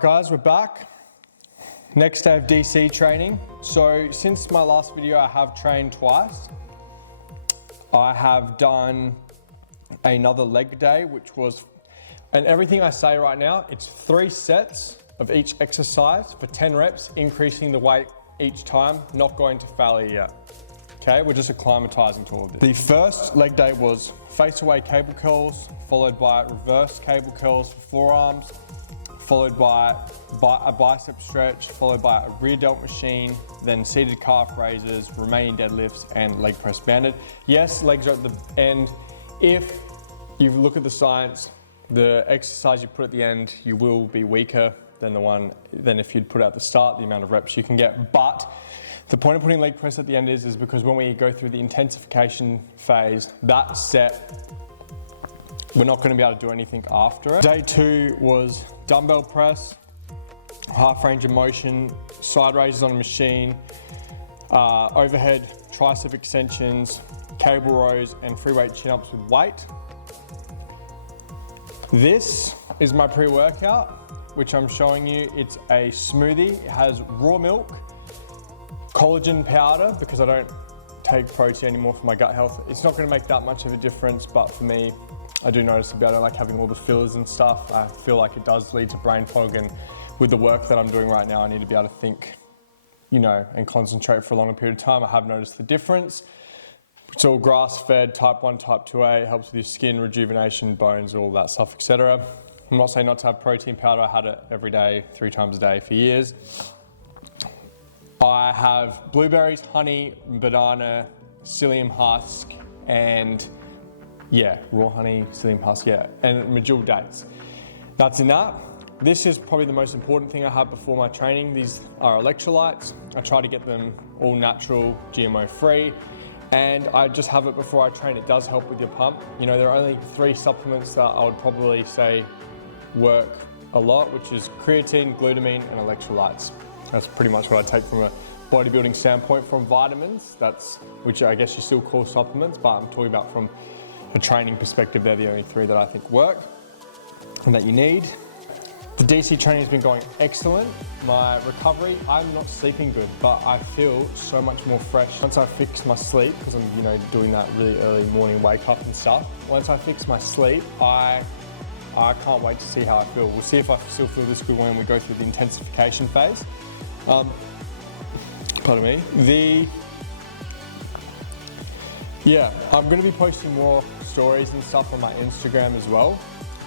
Guys, we're back. Next day of DC training. So since my last video, I have trained twice. I have done another leg day, which was, and everything I say right now, it's 3 sets of each exercise for 10 reps, increasing the weight each time, not going to failure yet. Okay, we're just acclimatizing to all of this. The first leg day was face away cable curls, followed by reverse cable curls for forearms, followed by a bicep stretch, followed by a rear delt machine, then seated calf raises, remaining deadlifts, and leg press banded. Yes, legs are at the end. If you look at the science, the exercise you put at the end, you will be weaker than if you'd put it at the start, the amount of reps you can get. But the point of putting leg press at the end is because when we go through the intensification phase, that set, we're not going to be able to do anything after it. Day 2 was dumbbell press, half range of motion, side raises on a machine, overhead tricep extensions, cable rows, and free weight chin-ups with weight. This is my pre-workout, which I'm showing you. It's a smoothie. It has raw milk, collagen powder, because I don't take protein anymore for my gut health. It's not going to make that much of a difference, but for me, I do notice I don't like having all the fillers and stuff. I feel like it does lead to brain fog, and with the work that I'm doing right now, I need to be able to think, and concentrate for a longer period of time. I have noticed the difference. It's all grass-fed, type 1, type 2A, it helps with your skin, rejuvenation, bones, all that stuff, etc. I'm not saying not to have protein powder. I had it every day, 3 times a day for years. I have blueberries, honey, banana, psyllium husk, and raw honey, psyllium husk, and medjool dates. That's in that. This is probably the most important thing I have before my training. These are electrolytes. I try to get them all natural, GMO free, and I just have it before I train. It does help with your pump. There are only 3 supplements that I would probably say work a lot, which is creatine, glutamine, and electrolytes. That's pretty much what I take from a bodybuilding standpoint. From vitamins, which I guess you still call supplements, but I'm talking about from a training perspective, they're the only 3 that I think work and that you need. The DC training has been going excellent. My recovery, I'm not sleeping good, but I feel so much more fresh. Once I fix my sleep, because I'm doing that really early morning wake up and stuff, once I fix my sleep, I can't wait to see how I feel. We'll see if I still feel this good when we go through the intensification phase. Pardon me. I'm going to be posting more stories and stuff on my Instagram as well.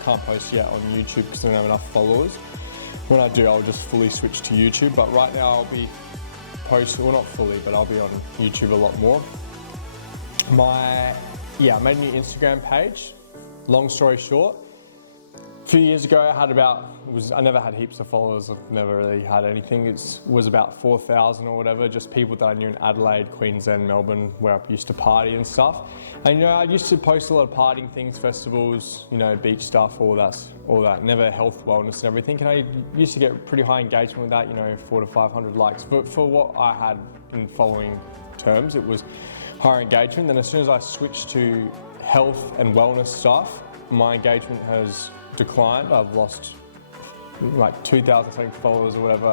Can't post yet on YouTube because I don't have enough followers. When I do, I'll just fully switch to YouTube. But right now I'll be posting, well, not fully, but I'll be on YouTube a lot more. I made a new Instagram page. Long story short, a few years ago I never had heaps of followers. I've never really had anything. It was about 4,000 or whatever, just people that I knew in Adelaide, Queensland, Melbourne, where I used to party and stuff. And I used to post a lot of partying things, festivals, beach stuff, all that, never health, wellness and everything. And I used to get pretty high engagement with that, 400 to 500 likes. But for what I had in following terms, it was higher engagement. Then as soon as I switched to health and wellness stuff, my engagement has declined. I've lost like 2,000 something followers or whatever.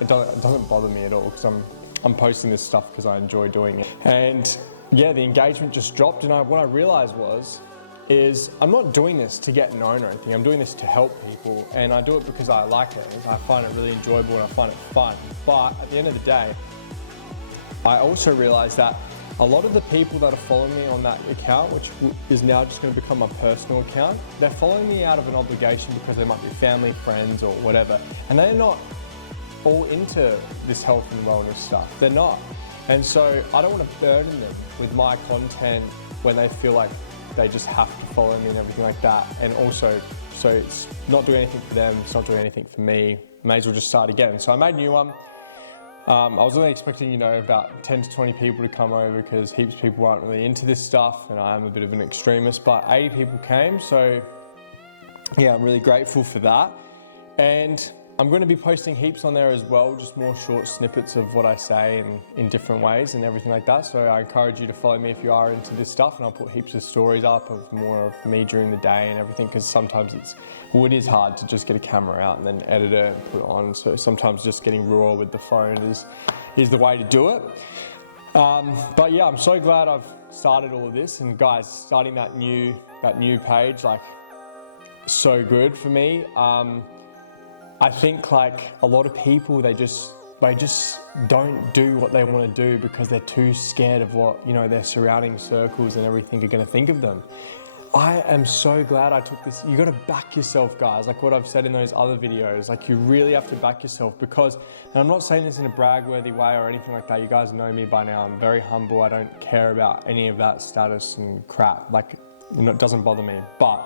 It doesn't bother me at all, because I'm posting this stuff because I enjoy doing it. And the engagement just dropped, and what I realized is I'm not doing this to get known or anything. I'm doing this to help people, and I do it because I like it. I find it really enjoyable and I find it fun. But at the end of the day, I also realized that a lot of the people that are following me on that account, which is now just going to become my personal account, they're following me out of an obligation because they might be family, friends, or whatever. And they're not all into this health and wellness stuff. They're not. And so I don't want to burden them with my content when they feel like they just have to follow me and everything like that. And also, so it's not doing anything for them, it's not doing anything for me. May as well just start again. So I made a new one. I was only expecting, about 10 to 20 people to come over, because heaps of people aren't really into this stuff, and I am a bit of an extremist, but 80 people came, so I'm really grateful for that. And I'm going to be posting heaps on there as well, just more short snippets of what I say and in different ways and everything like that. So I encourage you to follow me if you are into this stuff, and I'll put heaps of stories up of more of me during the day and everything, because sometimes it is hard to just get a camera out and then edit it and put it on. So sometimes just getting raw with the phone is the way to do it. But yeah, I'm so glad I've started all of this, and guys, starting that new page, like, so good for me. I think like a lot of people, they just don't do what they want to do because they're too scared of what, you know, their surrounding circles and everything are going to think of them. I am so glad I took this. You got to back yourself, guys. Like what I've said in those other videos, like you really have to back yourself, because, and I'm not saying this in a brag-worthy way or anything like that. You guys know me by now. I'm very humble. I don't care about any of that status and crap. Like, you know, it doesn't bother me. But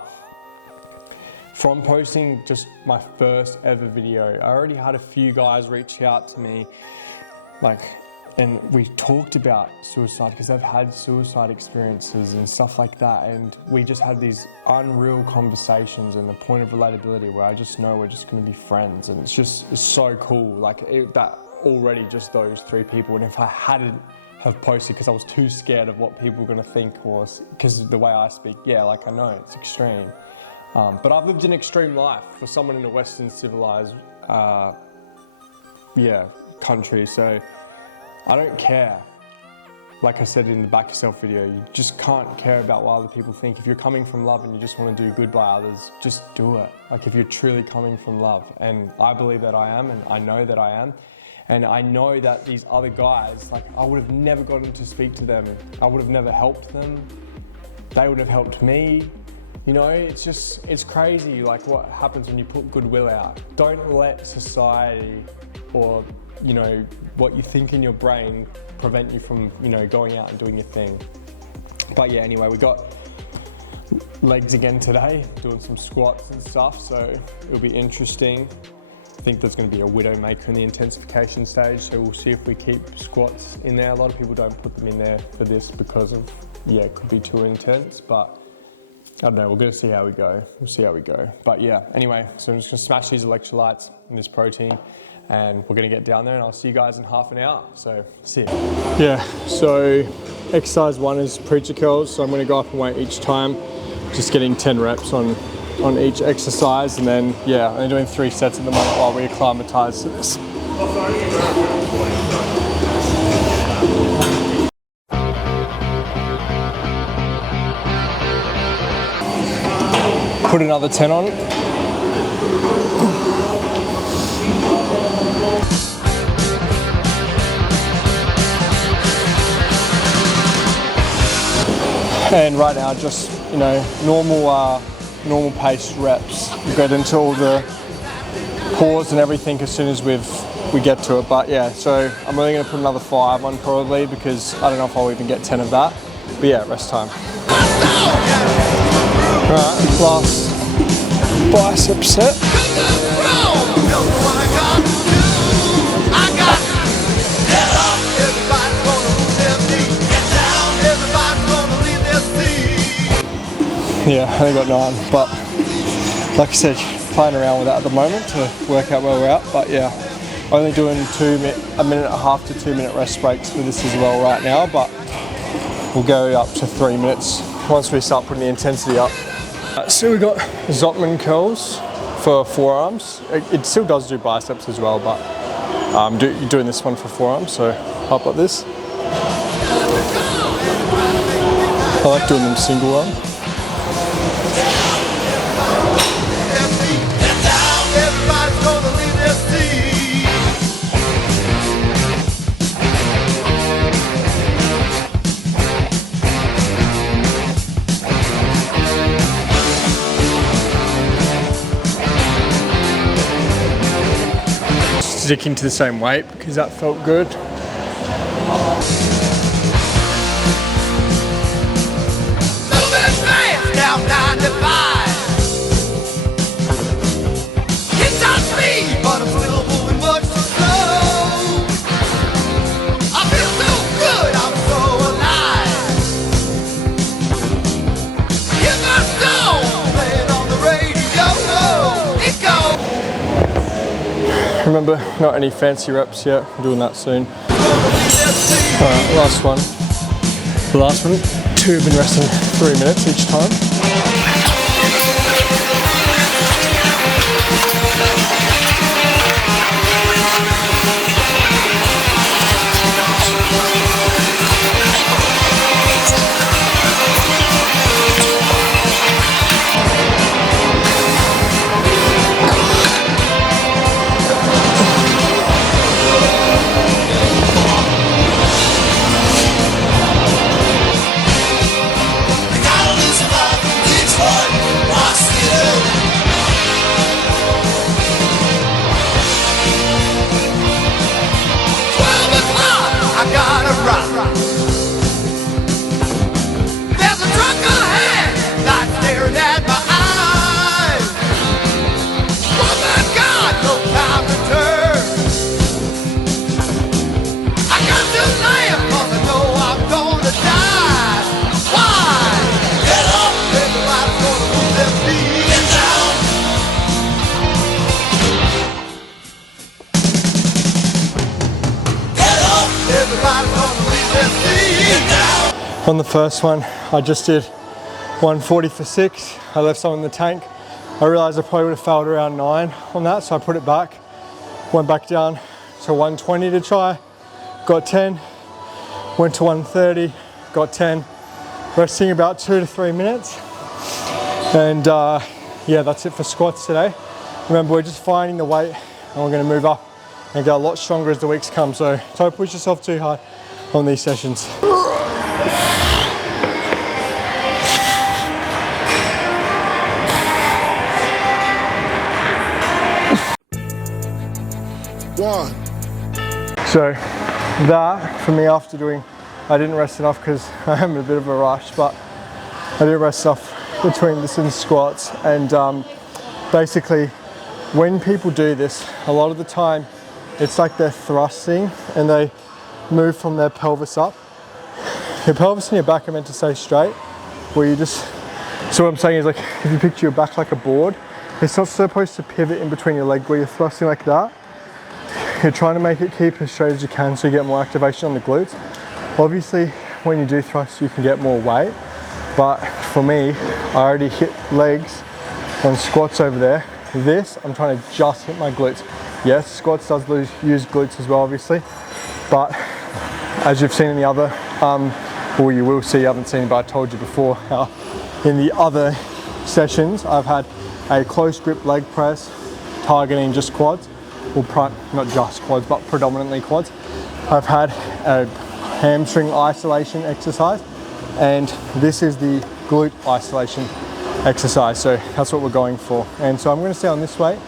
from posting just my first ever video, I already had a few guys reach out to me, like, and we talked about suicide because they've had suicide experiences and stuff like that, and we just had these unreal conversations, and the point of relatability where I just know we're just going to be friends, and it's so cool. Like that already, just those 3 people, and if I hadn't have posted because I was too scared of what people were going to think, or because the way I speak, yeah, like I know it's extreme. But I've lived an extreme life for someone in a Western civilized country, so I don't care. Like I said in the back yourself video, you just can't care about what other people think. If you're coming from love and you just want to do good by others, just do it. Like if you're truly coming from love, and I believe that I am, and I know that I am. And I know that these other guys, like I would have never gotten to speak to them. I would have never helped them. They would have helped me. You know, it's crazy like what happens when you put goodwill out. Don't let society or, you know, what you think in your brain prevent you from, you know, going out and doing your thing. But yeah, anyway, we got legs again today, doing some squats and stuff, so it'll be interesting. I think there's going to be a widow maker in the intensification stage, so we'll see if we keep squats in there. A lot of people don't put them in there for this because of, yeah, it could be too intense, but I don't know, we're going to see how we go. We'll see how we go. But yeah, anyway, so I'm just going to smash these electrolytes and this protein, and we're going to get down there, and I'll see you guys in half an hour. So, see you. Yeah, so exercise 1 is preacher curls. So I'm going to go up and weight each time, just getting 10 reps on each exercise, and then, yeah, I'm doing 3 sets at the moment while we acclimatise to this. Put another 10 on. And right now, just, you know, normal pace reps. We get into all the pause and everything as soon as we get to it. But yeah, so I'm only going to put another 5 on probably, because I don't know if I'll even get 10 of that. But yeah, rest time. Alright, last bicep set. Yeah, I only got 9, but like I said, playing around with that at the moment to work out where we're at. But yeah, only doing a minute and a half to 2 minute rest breaks for this as well right now, but we'll go up to 3 minutes once we start putting the intensity up. So we got Zottman Curls for forearms. It still does do biceps as well, but I'm doing this one for forearms, so up like this. I like doing them single arm. Sticking to the same weight because that felt good. Remember, not any fancy reps yet. I'm doing that soon. Alright, last one. The last one, 2 have been resting 3 minutes each time. On the first one, I just did 140 for 6. I left some in the tank. I realized I probably would have failed around 9 on that, so I put it back, went back down to 120 to try, got 10, went to 130, got 10, resting about 2 to 3 minutes. And yeah, that's it for squats today. Remember, we're just finding the weight and we're gonna move up and get a lot stronger as the weeks come. So don't push yourself too hard on these sessions. So that, for me, after doing, I didn't rest enough because I am in a bit of a rush, but I didn't rest enough between this and squats. And basically, when people do this, a lot of the time, it's like they're thrusting and they move from their pelvis up. Your pelvis and your back are meant to stay straight, where you just, so what I'm saying is, like, if you picture your back like a board, it's not supposed to pivot in between your leg where you're thrusting like that. You're trying to make it keep as straight as you can so you get more activation on the glutes. Obviously, when you do thrust, you can get more weight, but for me, I already hit legs on squats over there. This, I'm trying to just hit my glutes. Yes, squats does use glutes as well, obviously, but as you've seen in the other, or you will see, you haven't seen it, but I told you before, in the other sessions, I've had a close grip leg press targeting just quads. Well, not just quads, but predominantly quads. I've had a hamstring isolation exercise, and this is the glute isolation exercise. So that's what we're going for. And so I'm going to stay on this weight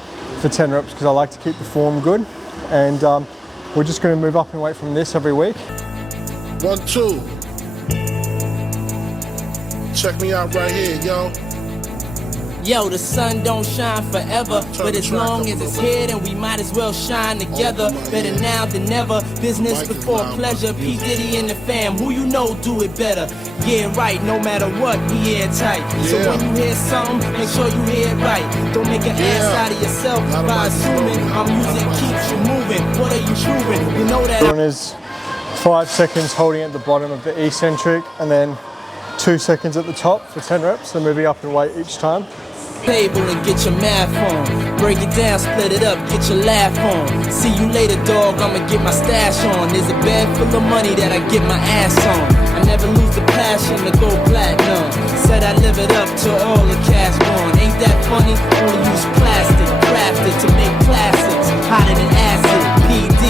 for 10 reps because I like to keep the form good. And we're just going to move up in weight from this every week. 1, 2. Check me out right here, yo. Yo, the sun don't shine forever, but as long as it's here, then we might as well shine together. Better now than never, business before pleasure. P. Diddy and the fam, who you know do it better. Yeah, right, no matter what, we airtight. So when you hear something, make sure you hear it right. Don't make an ass out of yourself by assuming our music keeps you moving. What are you proving? You know that. One is 5 seconds holding at the bottom of the eccentric, and then 2 seconds at the top for 10 reps, so moving up in weight each time. Table and get your math on. Break it down, split it up, get your laugh on. See you later, dog, I'ma get my stash on. There's a bag full of money that I get my ass on. I never lose the passion to go platinum. Said I live it up till all the cash gone. Ain't that funny? Only use plastic, crafted to make classics. Hotter than acid, PD.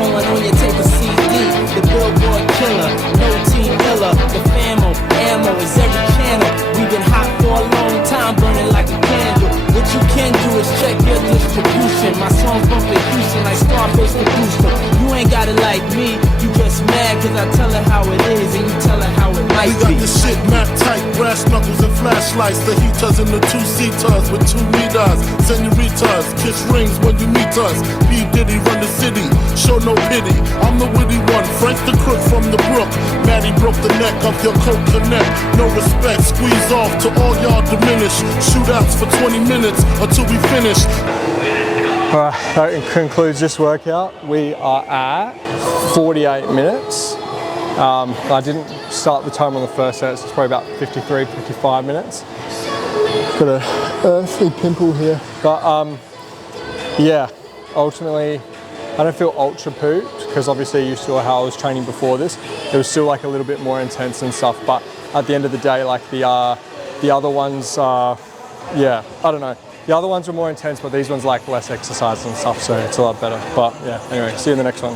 Rolling on your tape of CD. The Billboard killer, no team killer. The famo, ammo is every channel. We've been hot for a long time, burning like a candle. What you can do is check your distribution. My songs bump in Houston like Starburst and Booster. You ain't got it like me, you just mad cause I tell her how it is and you tell her how it might be. We got the shit map tight, brass knuckles and flashlights. The heaters and the 2-seaters with 2 meters. Senoritas, kiss rings when you meet us. P. Diddy run the city, show no pity. I'm the witty one, Frank the crook from the brook. Maddie broke the neck of your coat connect. No respect, squeeze off to all y'all diminish. Shootouts for 20 minutes until we finish. Alright, that concludes this workout. We are at 48 minutes. I didn't start the time on the first set, so it's probably about 53, 55 minutes. Got an earthly pimple here. But yeah, ultimately, I don't feel ultra pooped because obviously you saw how I was training before this. It was still like a little bit more intense and stuff, but at the end of the day, like the other ones, yeah, I don't know. The other ones were more intense, but these ones like less exercise and stuff, so it's a lot better. But yeah, anyway, see you in the next one.